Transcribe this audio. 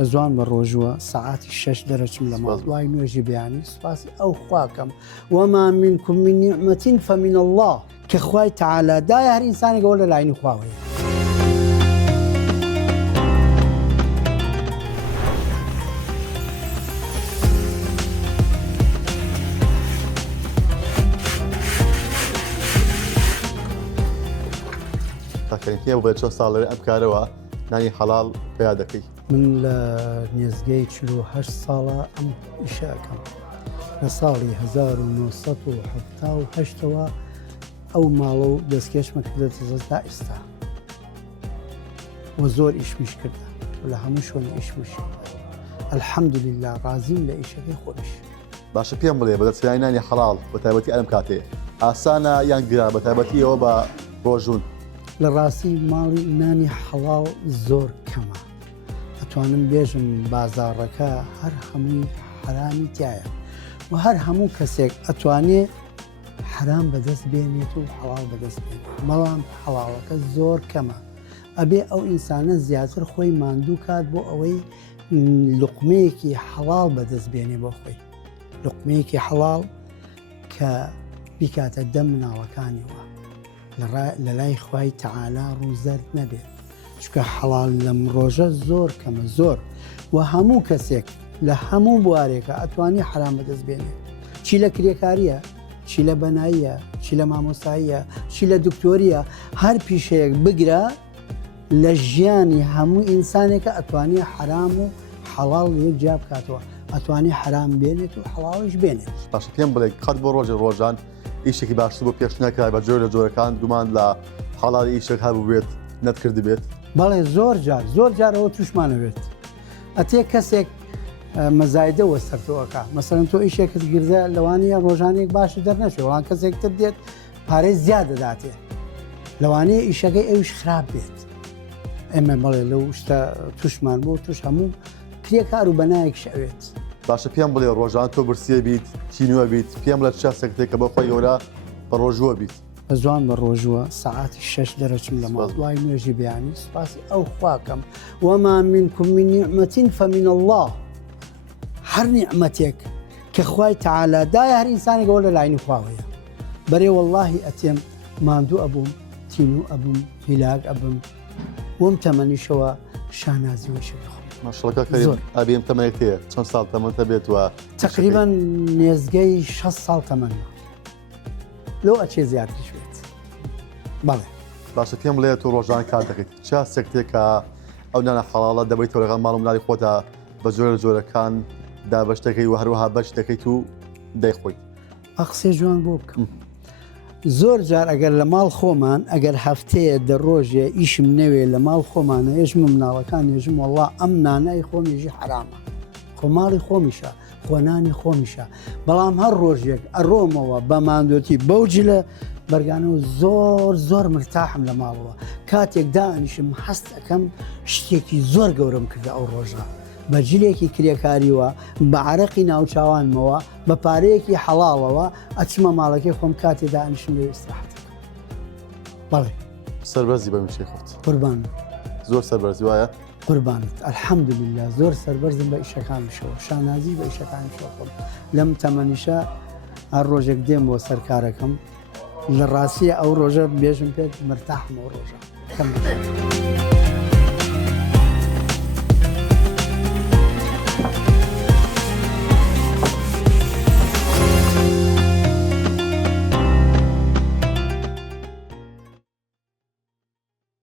زوان بالروجوة ساعات الشش درجة من الماضي واي نوجي بياني سباسي أو خواكم وما منكم من نعمة فمن الله كخواي تعالى دا يا هر إنسان يقول لا عيني خواوي تاکەنیتە بە چۆ ساڵەوەی ئەم کارەوە نانی حەڵاڵ پیا دەکەی. من نێزگەی 48 ساڵە ئەم ئیشەکەم لە ساڵی 1970ەوە ئەو ماڵە و دەستکێشمە کردێتە زەستا ئێستا و زۆر ئیشمیش کردە لە هەموو شوێن ئیشمیش الحەمدولله ڕازیم لە ئیشەکەی خۆش. باشە پێم بڵێ بەدەستکردنی نانی حەڵاڵ بە تایبەتی ئەم کاتێ ئاسانە یان گرا بە تایبەتیەوە بە ڕۆژوون؟ لە ڕاستی ماڵی نانی حەڵاڵ زۆر کەمە. ئەتوانم بێژم بازاڕەکە هەر هەمووی حرامی تایە و هەر هەموو کەسێک ئەتوانێ حرام بەدەست بێنێت و حەڵاڵ بەدەست بێت. بەڵام حەڵاڵەکە زۆر کەمە. ئەبێ ئەو ئینسانە زیاتر خۆی ماندوو کات بۆ ئەوەی لوقمەیەکی حەڵاڵ بەدەست بێنێ بۆ خۆی. لوقمەیەکی حەڵاڵ کە بیکاتە دەم مناڵەکانیەوە. لە لای خوای تەعالا ڕووزەرد نەبێت چکە حەڵال لەم ڕۆژە زۆر کەمە زۆر و هەموو کەسێک لە هەموو بوارێکە ئەتوانی حرام بەدەست بێنێت. چی لە کرێکاریە، چی لە بەناییە، چی لە مامۆستاییە، چی لە دکتۆریە، هەر پیشەیەک بگرە لە ژیانی هەموو ئینسانێکە ئەتوانی حرام و حەڵال یەک جا بکاتەوە، ئەتوانی حرام بێنێت و حەڵاڵش بێنێت. باشە پێم بڵێ قەت بۆ ڕۆژێ ڕۆژان ئیشێکی باشتر بۆ پێش نەکرای بە جۆرە جۆرەکان دومان لە حەڵاڵی ئیشێک هەبوو بێت نەتکردی بێت؟ بەڵێ زۆر جارەوە توشمانەوێت. ئەتێ کەسێک مەزایدەوە سەرتەوەکە مەسەڵەن تۆ ئیشێکت گردە لەوانەیە ڕۆژانێک باشی دەرنەچێت وڵان کەسێکتر دێت پارەی زیاد دەداتێ لەوانەیە ئیشەکەی ئەوش خراپ بێت. ئێمە بەڵێ لەو شتە توشمان بۆ توش هەموو کرێکار و بەنایەک شەوێت. باشە پێم بڵێ ڕۆژان تۆ برسیە بیت چینوە بیت پێم لە چا سەکتێک کە بە خۆی گەورە بە ڕۆژووە بیت. بە زوان بە ڕۆژوە ساعتی 6 دەرەچم لە ماڵ دوای نوێژی بیانی سوپاسی ئەو خواکەم وما منكم من نعمة فمن الله. هەر نیعمەتێک کە خوای تەعالا دایە هەر ئینسانێک ئەوە لە لایەنی خواوەیە. بەرێ وەڵڵاهی ئەتێم ماندوو ئەبووم تینوو ئەبووم هیلاک ئەبم وەم تەمەنیشەوە شانازی وەشەکە ماشەڵەکە کەریم ئەبێم تەمەنێک هەیە چەند ساڵ تەمەنتە بێتوە؟ تقریباً نێزگەی 6 ساڵ تەمەنە لەو ئەچێ زیاتریش بێت. بەڵێ باشە پێم بڵێ تۆ ڕۆژان کار دەکەیت چا سەکتێکە ئەو نانە حەڵاڵە دەبێتەوە لەگەڵ ماڵ و منداڵی خۆتە بە جۆرە جۆرەکان دابەش دەکەی و هەروەها بەش دەکەیت و دەیخۆیت؟ ئەقسێ جوان بۆ بکەم. زۆر جار ئەگەر لە ماڵ خۆمان ئەگەر هەفتەیە دەڕۆژێ ئیشم نەوێ لە ماڵ خۆمانە ێژم مناڵەکان ێژم وەڵڵا ئەم نانای خۆمیژی حرامە خۆ ماڵی خۆمیشە خۆنانی خۆمیشە بەڵام هەر ڕۆژێک ئەڕۆمەوە بە ماندۆتی بەوجلە بەرگانەوە زۆر مرتاحم لە ماڵەوە کاتێک دانیشم هەست ئەەکەم شتێکی زۆر گەورم کردە ئەو ڕۆژە بە جلێکی کرێکاریوە بە عرەقی ناوچاوانمەوە بە پارەیەکی حەڵاڵەوە ئەچمە ماڵەکەی خۆم کاتێ دانیشم لێ ئیستراحەتەکەم. بەڵێ سەربەرزی بە میشەی خۆت قوربان زۆر سەربەرزی وایە؟ قوربانت الحەمدولله زۆر سەربەرزم بە ئیشەکانشەوە شانازی بە ئیشەکانشەوە خۆم لەم تەمەنیشە هەر ڕۆژێک دێم بۆ سەرکارەکەم لە ڕاستیە ئەو ڕۆژە بێژم پێت مرتاحم ئەو ڕۆژە کەم.